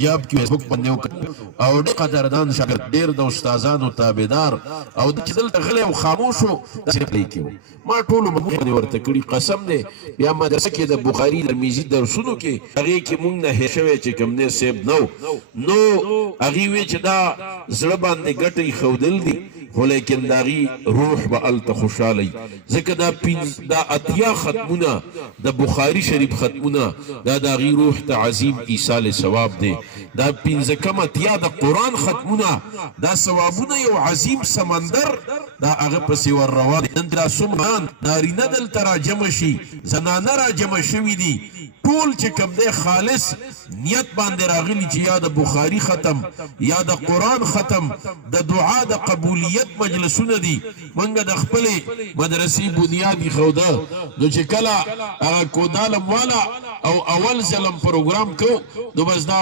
پنجاب کې فیسبوک باندې وکړ او ډېر قدردان شاګرد ډېر د استادانو تابعدار او د چې دلته غلی او خاموش و داسې پلی کې ما ټولو باندې ورته کړي قسم دی بیا مدرسه کې د بخاري ترمذي درسونو کې هغې کې مونږ نه هېر شوی چې کوم دی صیب نو هغې وی چې دا زړه باندې ګټه ایښودل دي خو لیکن د هغې روح به هلته خوشحاله وي ځکه دا اتیا ختمونه د بخاري شریف ختمونه دا د هغې روح ته عظیم ایصال ثواب دی دا پنځه کم اتیا د قرآن ختمونه دا ثوابونه یو عظیم سمندر دا هغه پسې ور روان دي نن دا څومره نارینه دلته راجمع شي زنانه راجمع شوي دي ټول چې کوم دی خالص نیت باندې راغلي چې یا د بخاري ختم یا د قرآن ختم د دعا د قبولیت مجلسونه دي موږ د خپلې مدرسې بنیاد ایښوده نو چې کله هغه کودالم والا او اول ځلم پروګرام کو نو بس دا